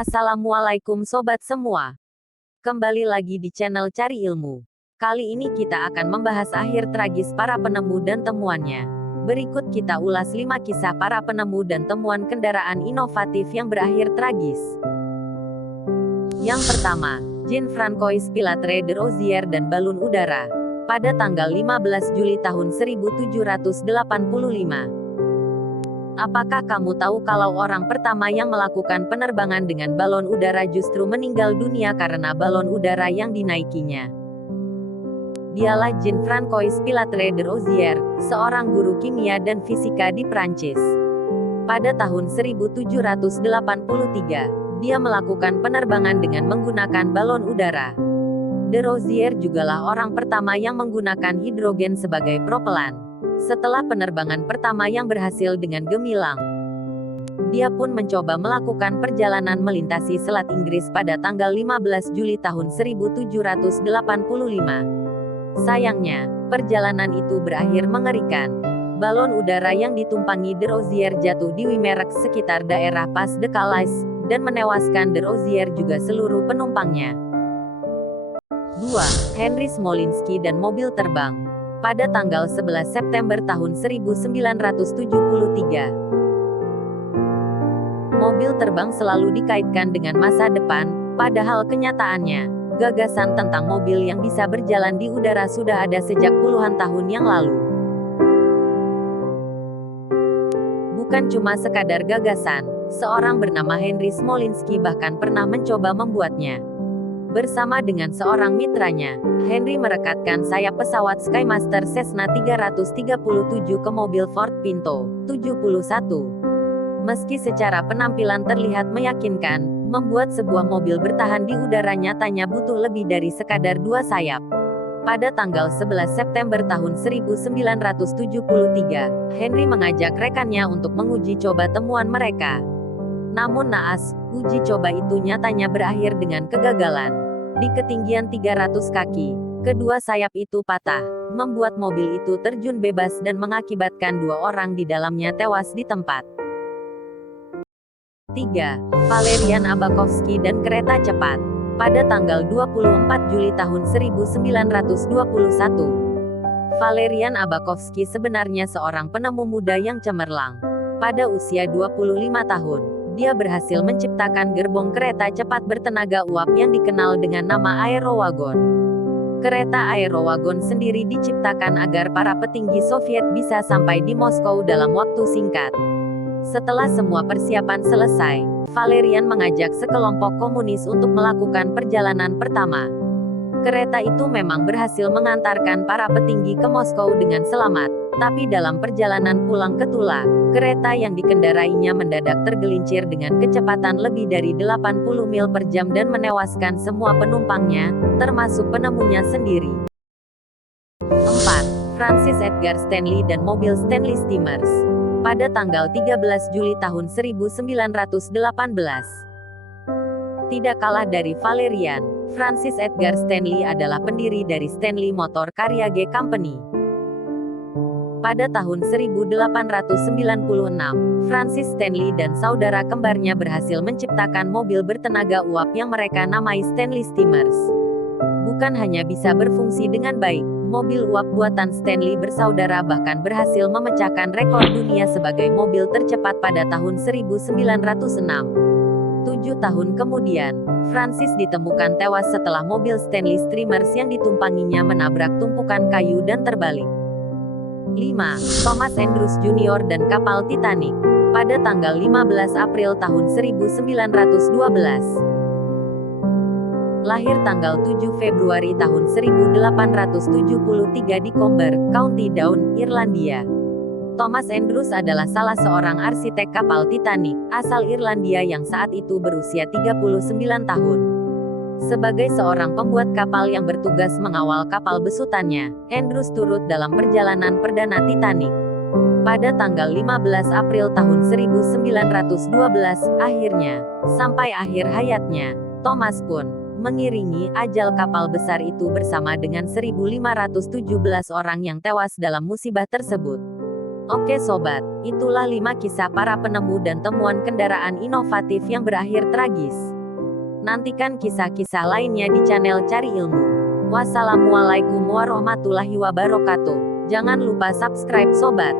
Assalamualaikum sobat semua. Kembali lagi di channel Cari Ilmu. Kali ini kita akan membahas akhir tragis para penemu dan temuannya. Berikut kita ulas 5 kisah para penemu dan temuan kendaraan inovatif yang berakhir tragis. Yang pertama, Jean-Francois Pilatre de Rozier dan balon udara. Pada tanggal 15 Juli tahun 1785. Apakah kamu tahu kalau orang pertama yang melakukan penerbangan dengan balon udara justru meninggal dunia karena balon udara yang dinaikinya? Dialah Jean-Francois Pilatre de Rozier, seorang guru kimia dan fisika di Prancis. Pada tahun 1783, dia melakukan penerbangan dengan menggunakan balon udara. De Rozier jugalah orang pertama yang menggunakan hidrogen sebagai propelan. Setelah penerbangan pertama yang berhasil dengan gemilang, dia pun mencoba melakukan perjalanan melintasi Selat Inggris pada tanggal 15 Juli tahun 1785. Sayangnya, perjalanan itu berakhir mengerikan. Balon udara yang ditumpangi De Rozier jatuh di Wimereux sekitar daerah Pas de Calais, dan menewaskan De Rozier juga seluruh penumpangnya. 2. Henry Smolinski dan mobil terbang. Pada tanggal 11 September tahun 1973. Mobil terbang selalu dikaitkan dengan masa depan, padahal kenyataannya, gagasan tentang mobil yang bisa berjalan di udara sudah ada sejak puluhan tahun yang lalu. Bukan cuma sekadar gagasan, seorang bernama Henry Smolinski bahkan pernah mencoba membuatnya. Bersama dengan seorang mitranya, Henry merekatkan sayap pesawat Skymaster Cessna 337 ke mobil Ford Pinto 71. Meski secara penampilan terlihat meyakinkan, membuat sebuah mobil bertahan di udara nyatanya butuh lebih dari sekadar 2 sayap. Pada tanggal 11 September tahun 1973, Henry mengajak rekannya untuk menguji coba temuan mereka. Namun naas, uji coba itu nyatanya berakhir dengan kegagalan. Di ketinggian 300 kaki, kedua sayap itu patah, membuat mobil itu terjun bebas dan mengakibatkan 2 orang di dalamnya tewas di tempat. 3. Valerian Abakovsky dan kereta cepat. Pada tanggal 24 Juli tahun 1921. Valerian Abakovsky sebenarnya seorang penemu muda yang cemerlang. Pada usia 25 tahun, dia berhasil menciptakan gerbong kereta cepat bertenaga uap yang dikenal dengan nama aerowagon. Kereta aerowagon sendiri diciptakan agar para petinggi Soviet bisa sampai di Moskow dalam waktu singkat. Setelah semua persiapan selesai, Valerian mengajak sekelompok komunis untuk melakukan perjalanan pertama. Kereta itu memang berhasil mengantarkan para petinggi ke Moskow dengan selamat, tapi dalam perjalanan pulang ke Tula, kereta yang dikendarainya mendadak tergelincir dengan kecepatan lebih dari 80 mil per jam dan menewaskan semua penumpangnya, termasuk penemunya sendiri. 4. Francis Edgar Stanley dan mobil Stanley Steamers. Pada tanggal 13 Juli tahun 1918. Tidak kalah dari Valerian, Francis Edgar Stanley adalah pendiri dari Stanley Motor Carriage Company. Pada tahun 1896, Francis Stanley dan saudara kembarnya berhasil menciptakan mobil bertenaga uap yang mereka namai Stanley Steamers. Bukan hanya bisa berfungsi dengan baik, mobil uap buatan Stanley bersaudara bahkan berhasil memecahkan rekor dunia sebagai mobil tercepat pada tahun 1906. 7 tahun kemudian, Francis ditemukan tewas setelah mobil Stanley Steamers yang ditumpanginya menabrak tumpukan kayu dan terbalik. 5. Thomas Andrews Jr. dan kapal Titanic. Pada tanggal 15 April tahun 1912. Lahir tanggal 7 Februari tahun 1873 di Comber, County Down, Irlandia. Thomas Andrews adalah salah seorang arsitek kapal Titanic, asal Irlandia yang saat itu berusia 39 tahun. Sebagai seorang pembuat kapal yang bertugas mengawal kapal besutannya, Andrews turut dalam perjalanan perdana Titanic. Pada tanggal 15 April tahun 1912, akhirnya, sampai akhir hayatnya, Thomas pun mengiringi ajal kapal besar itu bersama dengan 1.517 orang yang tewas dalam musibah tersebut. Oke sobat, itulah 5 kisah para penemu dan temuan kendaraan inovatif yang berakhir tragis. Nantikan kisah-kisah lainnya di channel Cari Ilmu. Wassalamualaikum warahmatullahi wabarakatuh. Jangan lupa subscribe sobat.